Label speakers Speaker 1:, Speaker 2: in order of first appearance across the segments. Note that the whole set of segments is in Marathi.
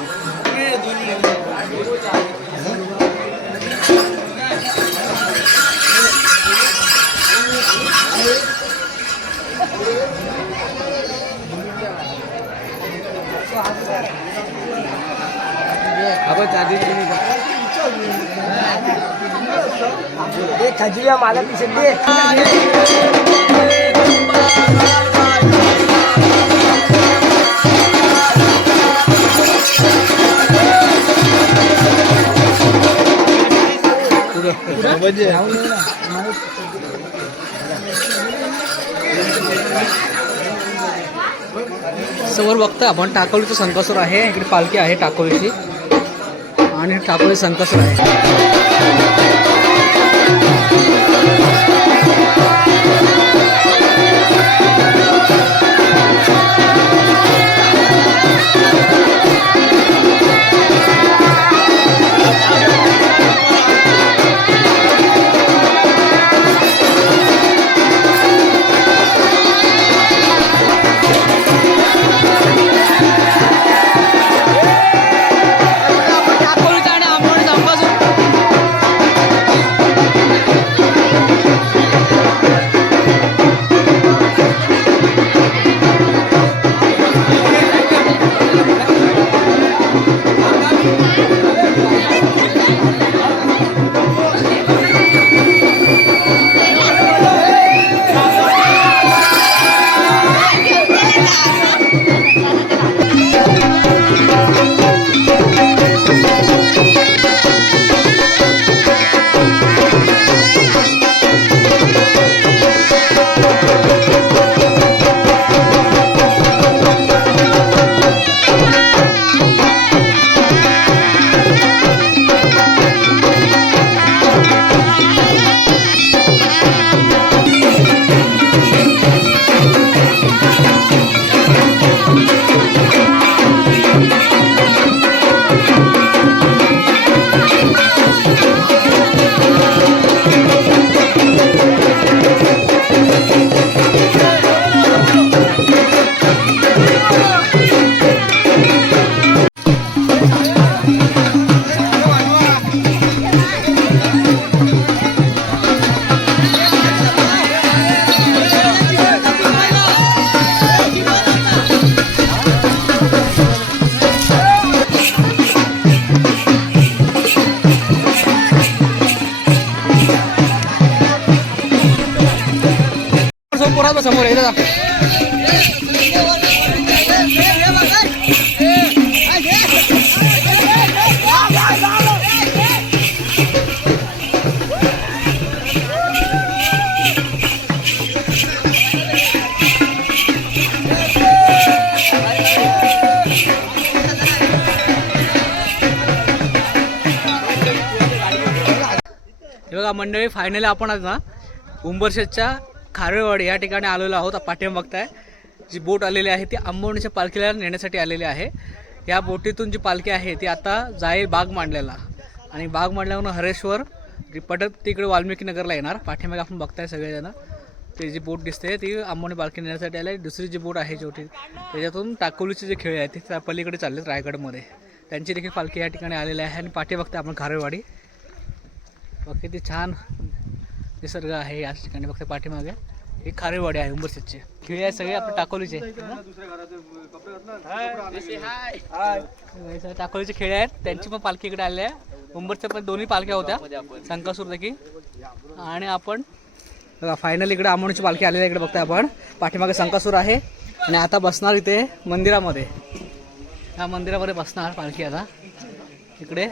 Speaker 1: आपण चार्जिंग
Speaker 2: मला पिशे दे
Speaker 3: समोर बघता आपण टाकोलीचं संकसर आहे. इकडे पालखी आहे टाकोलीची. आणि टाकोली संकसर आहे. पोरात समोर येतं जा. हे बघा मंडळी फायनली आपण आज ना उंबरशेतच्या खारेवाडी या ठिकाणी आलेलो आहोत. पाठीमा बघताय जी बोट आलेली आहे ती आंबवणीच्या पालखीला नेण्यासाठी आलेली आहे. या बोटीतून जी पालखी आहे ती आता जाईल बाग मांडलेला. आणि बाग मांडल्यावरून हरेश्वर जी पटत तिकडे वाल्मिकी नगरला येणार. पाठीमागे आपण बघताय सगळेजण. ते जी बोट दिसते ती आंबवणी पालखी नेण्यासाठी आली आहे. दुसरी जी बोट आहे छोटी त्याच्यातून टाकोलीचे जे खेळ आहेत ते त्या पलीकडे आहेत रायगडमध्ये. त्यांची देखील पालखी या ठिकाणी आलेली आहे. आणि पाठी बघताय आपण खारेवाडी बाकी ती छान निसर्ग आहे या ठिकाणी फक्त पाठीमागे. हे खारेवाडी आहे उंबरसेटचे. खेळ आहे सगळे आपण टाकोलीचे. टाकोलीचे खेळ आहेत. त्यांची पण पालखी इकडे आल्या उंबरच्या पण दोन्ही पालख्या होत्या. संकासूर देखील. आणि आपण बघा फायनल इकडे आमोणीची पालखी आलेली इकडे बघताय आपण. पाठीमागे संकासूर आहे. आणि आता बसणार इथे मंदिरामध्ये. या मंदिरामध्ये बसणार पालखी आता. इकडे.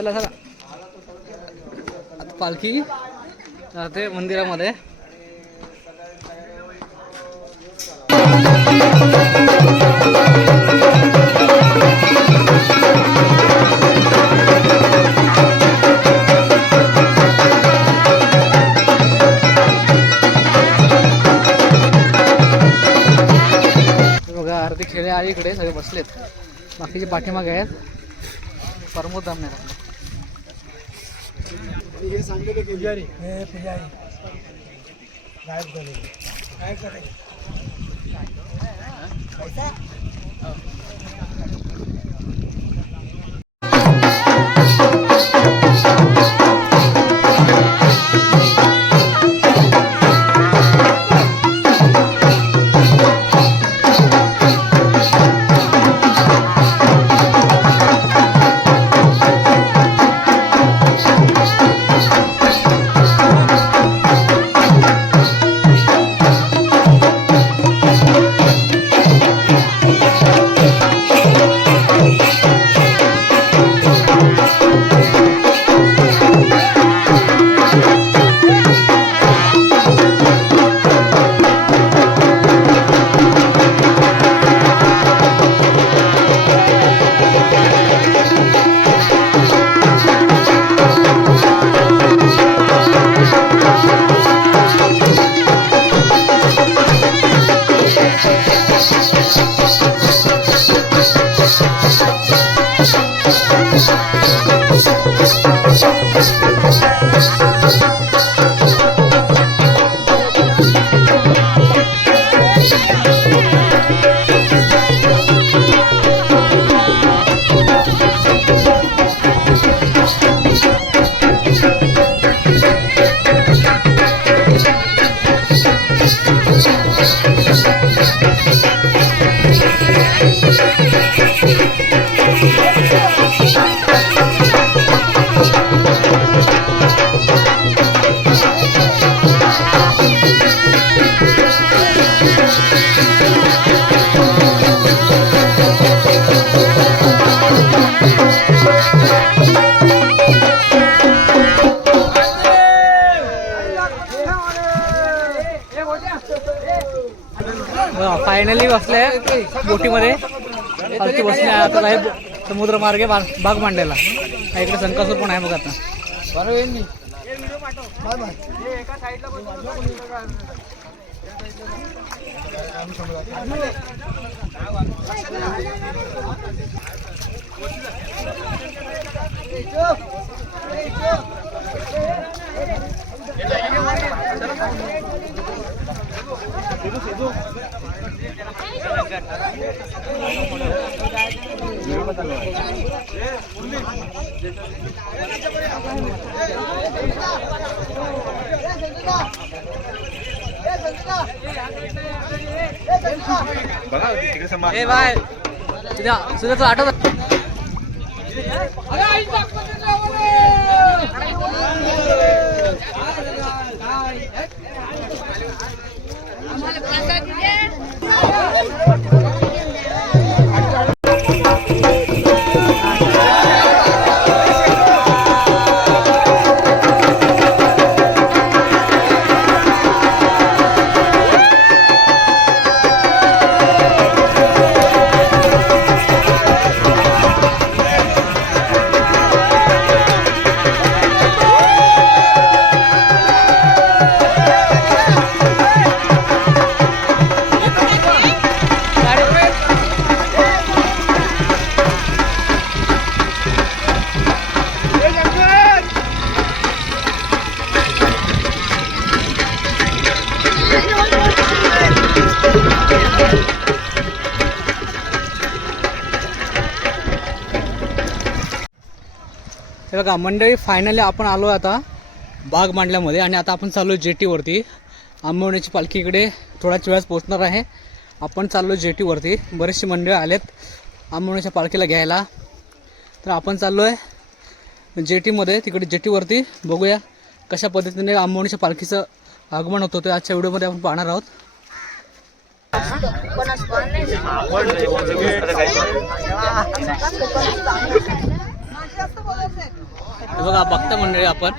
Speaker 3: चला चला. आता पालखी. जाते मंदिरामध्ये. बघा खेळे आहे इकडे सगळे बसलेत. बाकीचे पाठीमागे आहेत. प्रमोद दामने
Speaker 2: हे सांगते ते पुजारी. हे पुजारी. गायब झालेले. काय करायचं?
Speaker 3: फायनली बसले बोटीमध्ये. पालखी बसले आता आहे समुद्र मार्गे बा- बाग मांडायला इकडे संकासूर पण आहे मग आता.
Speaker 1: बरोबर येईन मी
Speaker 2: बाय बाय
Speaker 3: ए बाय तुझ्या तुझं तो आठवत हे बघा मंडळी फायनली आपण आलो आता बाग मांडल्यामध्ये आणि आता आपण चाललो जेटीवरती. आंबवण्याची पालखी इकडे थोड्याच वेळात पोचणार आहे. आपण चाललो जेटीवरती. बरेचसे मंडळी आलेत आंबवण्याच्या पालखीला घ्यायला. तर आपण चाललो आहे जेटीमध्ये तिकडे जेटीवरती. बघूया कशा पद्धतीने आंबवण्याच्या पालखीचं आगमन होतं ते आजच्या व्हिडिओमध्ये आपण पाहणार आहोत. हे बघा बघता मंडळी आपण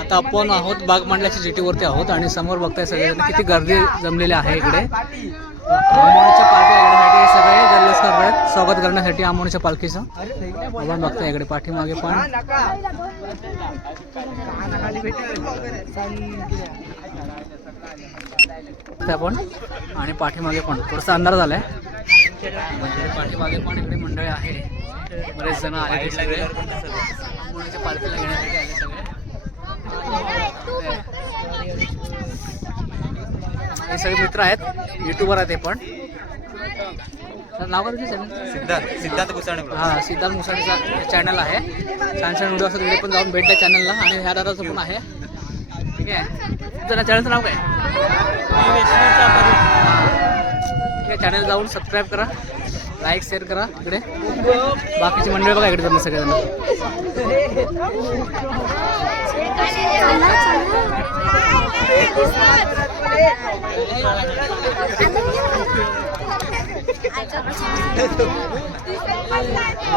Speaker 3: आता आपण आहोत बाग मांडल्याच्या जेटीवरती आहोत आणि समोर बघताय सगळेजण किती गर्दी जमलेली आहे इकडे. आंबोणीच्या पालखी येण्यासाठी सगळे जल्लोष करतात स्वागत करण्यासाठी आमोणीच्या पालखीचं. आपण बघताय इकडे पाठीमागे पण. त्या पण. आणि पाठीमागे पण. थोडासा अंधार झाला आहे म्हणजे पाठीमागे पण इकडे मंडळी आहे. बरेच जण आले सगळे. पुण्याच्या पालखीला घेण्यासाठी आले सगळे. हे सगळे मित्र आहेत. युट्यूबर आहेत ते पण. नाव
Speaker 1: सिद्धार्थ. सिद्धार्थ मुसाणे
Speaker 3: हां सिद्धार्थ मुसाणेचा चॅनल आहे. छान छान व्हिडिओ असतात पण जाऊन भेट द्या चॅनलला आणि ह्या दादाचं पण आहे. ठीक आहे. तुझं चॅनलचं नाव काय? ठीक चॅनल जाऊन सबस्क्राईब करा. लाईक शेअर करा इकडे. बाकीची मंडळी बघा इकडे जमलं सगळेजण.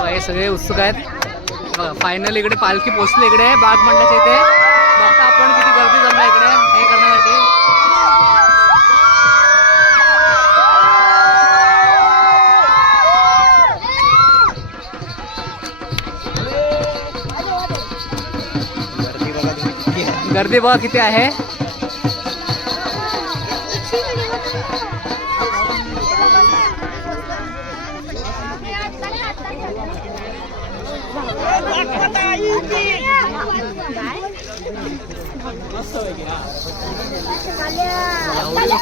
Speaker 3: हे सगळे उत्सुक आहेत. बघा फायनल इकडे पालखी पोचली इकडे. बाग मंडळाच्या इथे. बघता आपण किती गर्दी जमला इकडे. गर्दी बघा किती आहे.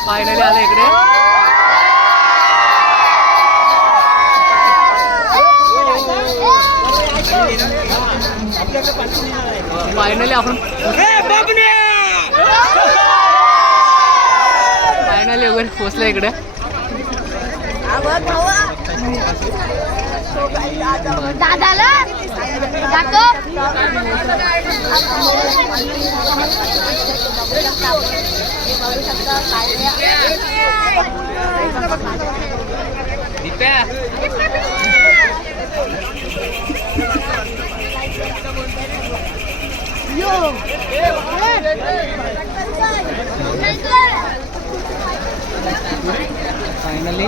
Speaker 3: फायनली आलं इकडे. फायनली आपण फायनली वगैरे पोचलं इकडे.
Speaker 4: दादाला? दाखव.
Speaker 3: फायनली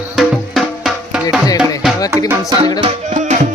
Speaker 1: पंधरावरती जेटीच्या इकडे बघा किती माणसं आहेत इकडे